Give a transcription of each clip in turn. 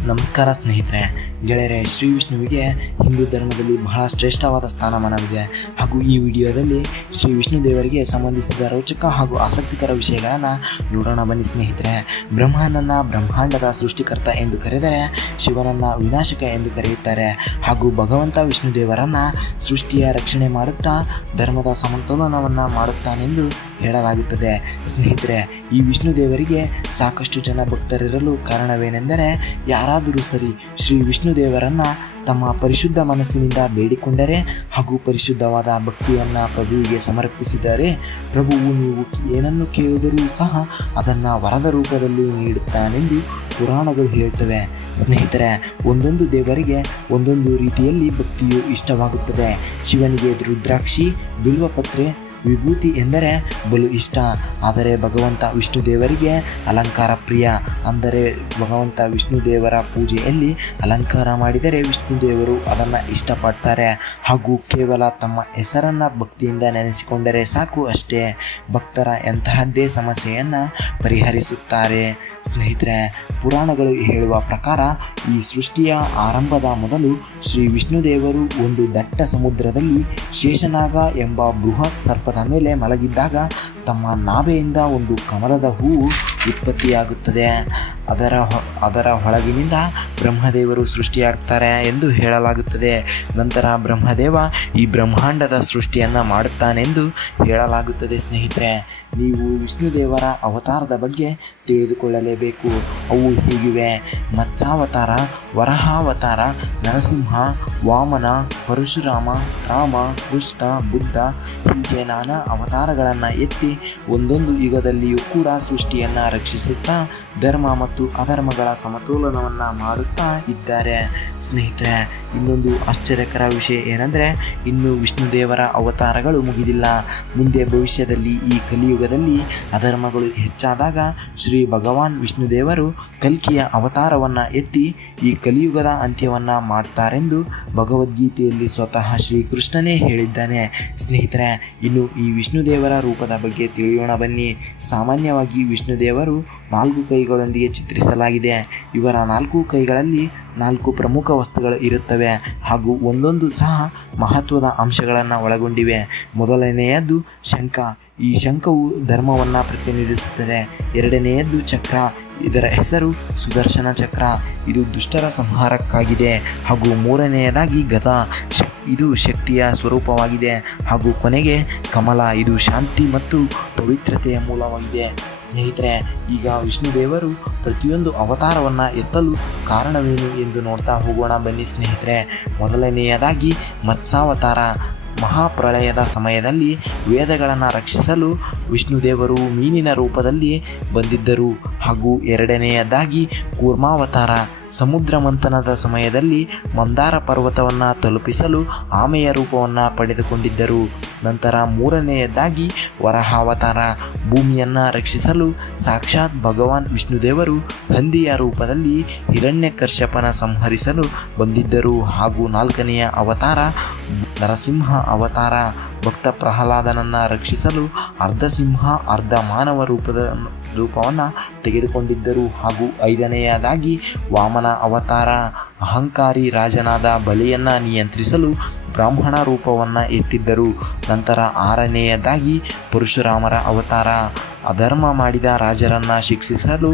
ನಮಸ್ಕಾರ ಸ್ನೇಹಿತರೆ, ಗೆಳೆಯರೆ. ಶ್ರೀ ವಿಷ್ಣುವಿಗೆ ಹಿಂದೂ ಧರ್ಮದಲ್ಲಿ ಬಹಳ ಶ್ರೇಷ್ಠವಾದ ಸ್ಥಾನಮಾನವಿದೆ. ಹಾಗೂ ಈ ವಿಡಿಯೋದಲ್ಲಿ ಶ್ರೀ ವಿಷ್ಣು ದೇವರಿಗೆ ಸಂಬಂಧಿಸಿದ ರೋಚಕ ಹಾಗೂ ಆಸಕ್ತಿಕರ ವಿಷಯಗಳನ್ನು ನೋಡೋಣ ಬನ್ನಿ ಸ್ನೇಹಿತರೆ. ಬ್ರಹ್ಮನನ್ನು ಬ್ರಹ್ಮಾಂಡದ ಸೃಷ್ಟಿಕರ್ತ ಎಂದು ಕರೆದರೆ, ಶಿವನನ್ನು ವಿನಾಶಕ ಎಂದು ಕರೆಯುತ್ತಾರೆ. ಹಾಗೂ ಭಗವಂತ ವಿಷ್ಣು ದೇವರನ್ನು ಸೃಷ್ಟಿಯ ರಕ್ಷಣೆ ಮಾಡುತ್ತಾ ಧರ್ಮದ ಸಮತೋಲನವನ್ನು ಮಾಡುತ್ತಾನೆಂದು ಹೇಳಲಾಗುತ್ತದೆ. ಸ್ನೇಹಿತರೆ, ಈ ವಿಷ್ಣು ದೇವರಿಗೆ ಸಾಕಷ್ಟು ಜನ ಭಕ್ತರಿರಲು ಕಾರಣವೇನೆಂದರೆ, ಯಾರಾದರೂ ಸರಿ ಶ್ರೀ ವಿಷ್ಣು ದೇವರನ್ನು ತಮ್ಮ ಪರಿಶುದ್ಧ ಮನಸ್ಸಿನಿಂದ ಬೇಡಿಕೊಂಡರೆ ಹಾಗೂ ಪರಿಶುದ್ಧವಾದ ಭಕ್ತಿಯನ್ನು ಪ್ರಭುವಿಗೆ ಸಮರ್ಪಿಸಿದರೆ, ಪ್ರಭುವು ನೀವು ಏನನ್ನು ಕೇಳಿದರೂ ಸಹ ಅದನ್ನು ವರದ ರೂಪದಲ್ಲಿ ನೀಡುತ್ತಾನೆಂದು ಪುರಾಣಗಳು ಹೇಳ್ತವೆ. ಸ್ನೇಹಿತರೆ, ಒಂದೊಂದು ದೇವರಿಗೆ ಒಂದೊಂದು ರೀತಿಯಲ್ಲಿ ಭಕ್ತಿಯು ಇಷ್ಟವಾಗುತ್ತದೆ. ಶಿವನಿಗೆ ರುದ್ರಾಕ್ಷಿ, ಬಿಲ್ವಪತ್ರೆ, ವಿಭೂತಿ ಎಂದರೆ ಬಲು ಇಷ್ಟ. ಆದರೆ ಭಗವಂತ ವಿಷ್ಣು ದೇವರಿಗೆ ಅಲಂಕಾರ ಪ್ರಿಯ. ಅಂದರೆ ಭಗವಂತ ವಿಷ್ಣು ದೇವರ ಪೂಜೆಯಲ್ಲಿ ಅಲಂಕಾರ ಮಾಡಿದರೆ ವಿಷ್ಣು ದೇವರು ಅದನ್ನು ಇಷ್ಟಪಡ್ತಾರೆ. ಹಾಗೂ ಕೇವಲ ತಮ್ಮ ಹೆಸರನ್ನು ಭಕ್ತಿಯಿಂದ ನೆನೆಸಿಕೊಂಡರೆ ಸಾಕು, ಅಷ್ಟೇ ಭಕ್ತರ ಎಂತಹದ್ದೇ ಸಮಸ್ಯೆಯನ್ನು ಪರಿಹರಿಸುತ್ತಾರೆ. ಸ್ನೇಹಿತರೆ, ಪುರಾಣಗಳು ಹೇಳುವ ಪ್ರಕಾರ ಈ ಸೃಷ್ಟಿಯ ಆರಂಭದ ಮೊದಲು ಶ್ರೀ ವಿಷ್ಣು ದೇವರು ಒಂದು ದಟ್ಟ ಸಮುದ್ರದಲ್ಲಿ ಶೇಷನಾಗ ಎಂಬ ಬೃಹತ್ ಸರ್ಪದ ಮೇಲೆ ಮಲಗಿದ್ದಾಗ ತಮ್ಮ ನಾಭೆಯಿಂದ ಒಂದು ಕಮಲದ ಹೂವು ಉತ್ಪತ್ತಿಯಾಗುತ್ತದೆ. ಅದರ ಒಳಗಿನಿಂದ ಬ್ರಹ್ಮದೇವರು ಸೃಷ್ಟಿಯಾಗ್ತಾರೆ ಎಂದು ಹೇಳಲಾಗುತ್ತದೆ. ನಂತರ ಬ್ರಹ್ಮದೇವ ಈ ಬ್ರಹ್ಮಾಂಡದ ಸೃಷ್ಟಿಯನ್ನು ಮಾಡುತ್ತಾನೆಂದು ಹೇಳಲಾಗುತ್ತದೆ. ಸ್ನೇಹಿತರೆ, ನೀವು ವಿಷ್ಣು ದೇವರ ಅವತಾರದ ಬಗ್ಗೆ ತಿಳಿದುಕೊಳ್ಳಲೇಬೇಕು. ಅವು ಹೀಗಿವೆ: ಮತ್ಸ್ಯಾವತಾರ, ವರಹಾವತಾರ, ನರಸಿಂಹ, ವಾಮನ, ಪರಶುರಾಮ, ರಾಮ, ಕೃಷ್ಣ, ಬುದ್ಧ, ಹೀಗೆ ನಾನಾ ಅವತಾರಗಳನ್ನು ಎತ್ತಿ ಒಂದೊಂದು ಯುಗದಲ್ಲಿಯೂ ಕೂಡ ಸೃಷ್ಟಿಯನ್ನು ರಕ್ಷಿಸುತ್ತಾ ಧರ್ಮ ಮತ್ತು ಅಧರ್ಮಗಳ ಸಮತೋಲನವನ್ನು ಮಾಡುತ್ತಾ ಇದ್ದಾರೆ. ಸ್ನೇಹಿತರೆ, ಇನ್ನೊಂದು ಆಶ್ಚರ್ಯಕರ ವಿಷಯ ಏನೆಂದರೆ, ಇನ್ನು ವಿಷ್ಣು ದೇವರ ಅವತಾರಗಳು ಮುಗಿದಿಲ್ಲ. ಮುಂದೆ ಭವಿಷ್ಯದಲ್ಲಿ ಈ ಕಲಿಯುಗದಲ್ಲಿ ಅಧರ್ಮಗಳು ಹೆಚ್ಚಾದಾಗ ಶ್ರೀ ಭಗವಾನ್ ವಿಷ್ಣು ದೇವರು ಕಲ್ಕಿಯ ಅವತಾರವನ್ನು ಎತ್ತಿ ಈ ಕಲಿಯುಗದ ಅಂತ್ಯವನ್ನು ಮಾಡ್ತಾರೆಂದು ಭಗವದ್ಗೀತೆಯಲ್ಲಿ ಸ್ವತಃ ಶ್ರೀಕೃಷ್ಣನೇ ಹೇಳಿದ್ದಾನೆ. ಸ್ನೇಹಿತರೆ, ಇನ್ನು ಈ ವಿಷ್ಣು ದೇವರ ರೂಪದ ಬಗ್ಗೆ ತಿಳಿಯೋಣ ಬನ್ನಿ. ಸಾಮಾನ್ಯವಾಗಿ ವಿಷ್ಣು ದೇವರು 4 ಕೈಗಳೊಂದಿಗೆ ಚಿತ್ರಿಸಲಾಗಿದೆ. ಇವರ 4 ಕೈಗಳಲ್ಲಿ 4 ಪ್ರಮುಖ ವಸ್ತುಗಳು ಇರುತ್ತವೆ ಹಾಗೂ ಒಂದೊಂದು ಸಹ ಮಹತ್ವದ ಅಂಶಗಳನ್ನು ಒಳಗೊಂಡಿವೆ. ಮೊದಲನೆಯದು ಶಂಖ. ಈ ಶಂಖವು ಧರ್ಮವನ್ನು ಪ್ರತಿನಿಧಿಸುತ್ತದೆ. ಎರಡನೆಯದ್ದು ಚಕ್ರ. ಇದರ ಹೆಸರು ಸುದರ್ಶನ ಚಕ್ರ. ಇದು ದುಷ್ಟರ ಸಂಹಾರಕ್ಕಾಗಿದೆ. ಹಾಗೂ ಮೂರನೆಯದಾಗಿ ಗದ. ಇದು ಶಕ್ತಿಯ ಸ್ವರೂಪವಾಗಿದೆ. ಹಾಗೂ ಕೊನೆಗೆ ಕಮಲ. ಇದು ಶಾಂತಿ ಮತ್ತು ಪವಿತ್ರತೆಯ ಮೂಲವಾಗಿದೆ. ಸ್ನೇಹಿತರೆ, ಈಗ ವಿಷ್ಣು ದೇವರು ಪ್ರತಿಯೊಂದು ಅವತಾರವನ್ನು ಎತ್ತಲು ಕಾರಣವೇನು ಎಂದು ನೋಡ್ತಾ ಹೋಗೋಣ ಬನ್ನಿ ಸ್ನೇಹಿತರೆ. ಮೊದಲನೆಯದಾಗಿ ಮತ್ಸ್ಯಾವತಾರ. ಮಹಾಪ್ರಳಯದ ಸಮಯದಲ್ಲಿ ವೇದಗಳನ್ನು ರಕ್ಷಿಸಲು ವಿಷ್ಣು ದೇವರು ಮೀನಿನ ರೂಪದಲ್ಲಿ ಬಂದಿದ್ದರು. ಹಾಗೂ ಎರಡನೆಯದಾಗಿ ಕೂರ್ಮಾವತಾರ. ಸಮುದ್ರ ಮಂಥನದ ಸಮಯದಲ್ಲಿ ಮಂದಾರ ಪರ್ವತವನ್ನು ತಲುಪಿಸಲು ಆಮೆಯ ರೂಪವನ್ನು ಪಡೆದುಕೊಂಡಿದ್ದರು. ನಂತರ ಮೂರನೆಯದಾಗಿ ವರಹಾವತಾರ. ಭೂಮಿಯನ್ನು ರಕ್ಷಿಸಲು ಸಾಕ್ಷಾತ್ ಭಗವಾನ್ ವಿಷ್ಣುದೇವರು ಹಂದಿಯ ರೂಪದಲ್ಲಿ ಹಿರಣ್ಯಕಶ್ಯಪನ ಸಂಹರಿಸಲು ಬಂದಿದ್ದರು. ಹಾಗೂ ನಾಲ್ಕನೆಯ ಅವತಾರ ನರಸಿಂಹ ಅವತಾರ. ಭಕ್ತ ಪ್ರಹ್ಲಾದನನ್ನು ರಕ್ಷಿಸಲು ಅರ್ಧ ಸಿಂಹ ಅರ್ಧ ಮಾನವ ರೂಪವನ್ನು ತೆಗೆದುಕೊಂಡಿದ್ದರು. ಹಾಗೂ ಐದನೆಯದಾಗಿ ವಾಮನ ಅವತಾರ. ಅಹಂಕಾರಿ ರಾಜನಾದ ಬಲಿಯನ್ನು ನಿಯಂತ್ರಿಸಲು ಬ್ರಾಹ್ಮಣ ರೂಪವನ್ನು ಎತ್ತಿದ್ದರು. ನಂತರ ಆರನೆಯದಾಗಿ ಪರಶುರಾಮರ ಅವತಾರ. ಅಧರ್ಮ ಮಾಡಿದ ರಾಜರನ್ನು ಶಿಕ್ಷಿಸಲು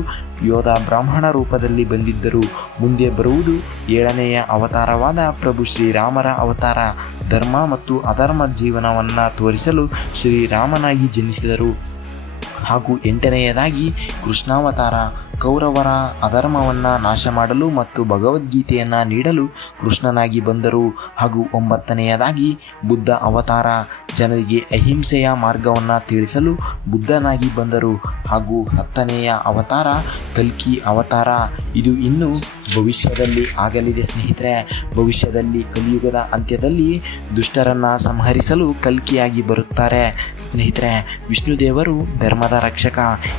ಯೋಧ ಬ್ರಾಹ್ಮಣ ರೂಪದಲ್ಲಿ ಬಂದಿದ್ದರು. ಮುಂದೆ ಬರುವುದು 7ನೆಯ ಅವತಾರವಾದ ಪ್ರಭು ಶ್ರೀರಾಮರ ಅವತಾರ. ಧರ್ಮ ಮತ್ತು ಅಧರ್ಮ ಜೀವನವನ್ನು ತೋರಿಸಲು ಶ್ರೀರಾಮನಾಗಿ ಜನಿಸಿದರು. ಹಾಗೂ 8ನೆಯದಾಗಿ ಕೃಷ್ಣಾವತಾರ. ಕೌರವರ ಅಧರ್ಮವನ್ನು ನಾಶ ಮಾಡಲು ಮತ್ತು ಭಗವದ್ಗೀತೆಯನ್ನು ನೀಡಲು ಕೃಷ್ಣನಾಗಿ ಬಂದರು. ಹಾಗೂ 9ನೆಯದಾಗಿ ಬುದ್ಧ ಅವತಾರ. ಜನರಿಗೆ ಅಹಿಂಸೆಯ ಮಾರ್ಗವನ್ನು ತಿಳಿಸಲು ಬುದ್ಧನಾಗಿ ಬಂದರು. ಹಾಗೂ 10ನೆಯ ಅವತಾರ ಕಲ್ಕಿ ಅವತಾರ. ಇದು ಇನ್ನೂ ಭವಿಷ್ಯದಲ್ಲಿ ಆಗಲಿದೆ ಸ್ನೇಹಿತರೆ. ಭವಿಷ್ಯದಲ್ಲಿ ಕಲಿಯುಗದ ಅಂತ್ಯದಲ್ಲಿ ದುಷ್ಟರನ್ನು ಸಂಹರಿಸಲು ಕಲ್ಕಿಯಾಗಿ ಬರುತ್ತಾರೆ. ಸ್ನೇಹಿತರೆ, ವಿಷ್ಣು ದೇವರು ಧರ್ಮದ ರಕ್ಷಕ.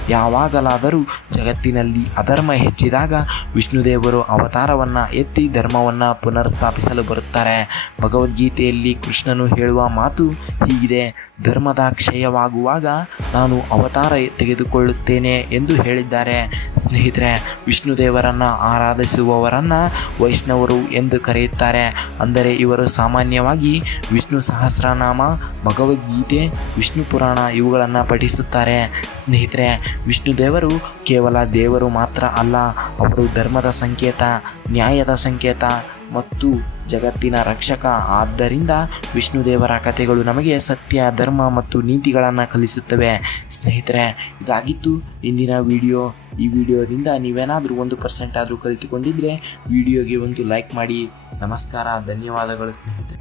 ಯಾವಾಗಲಾದರೂ ಜಗತ್ತಿನಲ್ಲಿ ಅಧರ್ಮ ಹೆಚ್ಚಿದಾಗ ವಿಷ್ಣುದೇವರು ಅವತಾರವನ್ನು ಎತ್ತಿ ಧರ್ಮವನ್ನು ಪುನರ್ಸ್ಥಾಪಿಸಲು ಬರುತ್ತಾರೆ. ಭಗವದ್ಗೀತೆಯಲ್ಲಿ ಕೃಷ್ಣನು ಹೇಳುವ ಮಾತು ಹೀಗಿದೆ: ಧರ್ಮದ ಕ್ಷಯವಾಗುವಾಗ ನಾನು ಅವತಾರ ತೆಗೆದುಕೊಳ್ಳುತ್ತೇನೆ ಎಂದು ಹೇಳಿದ್ದಾರೆ. ಸ್ನೇಹಿತರೆ, ವಿಷ್ಣುದೇವರನ್ನು ಆರಾಧಿಸುವ ಮಾಡುವವರನ್ನು ವೈಷ್ಣವರು ಎಂದು ಕರೆಯುತ್ತಾರೆ. ಅಂದರೆ ಇವರು ಸಾಮಾನ್ಯವಾಗಿ ವಿಷ್ಣು ಸಹಸ್ರನಾಮ, ಭಗವದ್ಗೀತೆ, ವಿಷ್ಣು ಪುರಾಣ ಇವುಗಳನ್ನು ಪಠಿಸುತ್ತಾರೆ. ಸ್ನೇಹಿತರೆ, ವಿಷ್ಣು ದೇವರು ಕೇವಲ ದೇವರು ಮಾತ್ರ ಅಲ್ಲ, ಅವರು ಧರ್ಮದ ಸಂಕೇತ, ನ್ಯಾಯದ ಸಂಕೇತ ಮತ್ತು ಜಗತ್ತಿನ ರಕ್ಷಕ. ಆದ್ದರಿಂದ ವಿಷ್ಣು ದೇವರ ಕಥೆಗಳು ನಮಗೆ ಸತ್ಯ, ಧರ್ಮ ಮತ್ತು ನೀತಿಗಳನ್ನು ಕಲಿಸುತ್ತವೆ. ಸ್ನೇಹಿತರೆ, ಇದಾಗಿತ್ತು ಇಂದಿನ ವಿಡಿಯೋ. ಈ ವಿಡಿಯೋದಿಂದ ನೀವೇನಾದರೂ 1% ಆದರೂ ಕಲಿತುಕೊಂಡಿದ್ದರೆ ವಿಡಿಯೋಗೆ ಒಂದು ಲೈಕ್ ಮಾಡಿ. ನಮಸ್ಕಾರ, ಧನ್ಯವಾದಗಳು ಸ್ನೇಹಿತರೆ.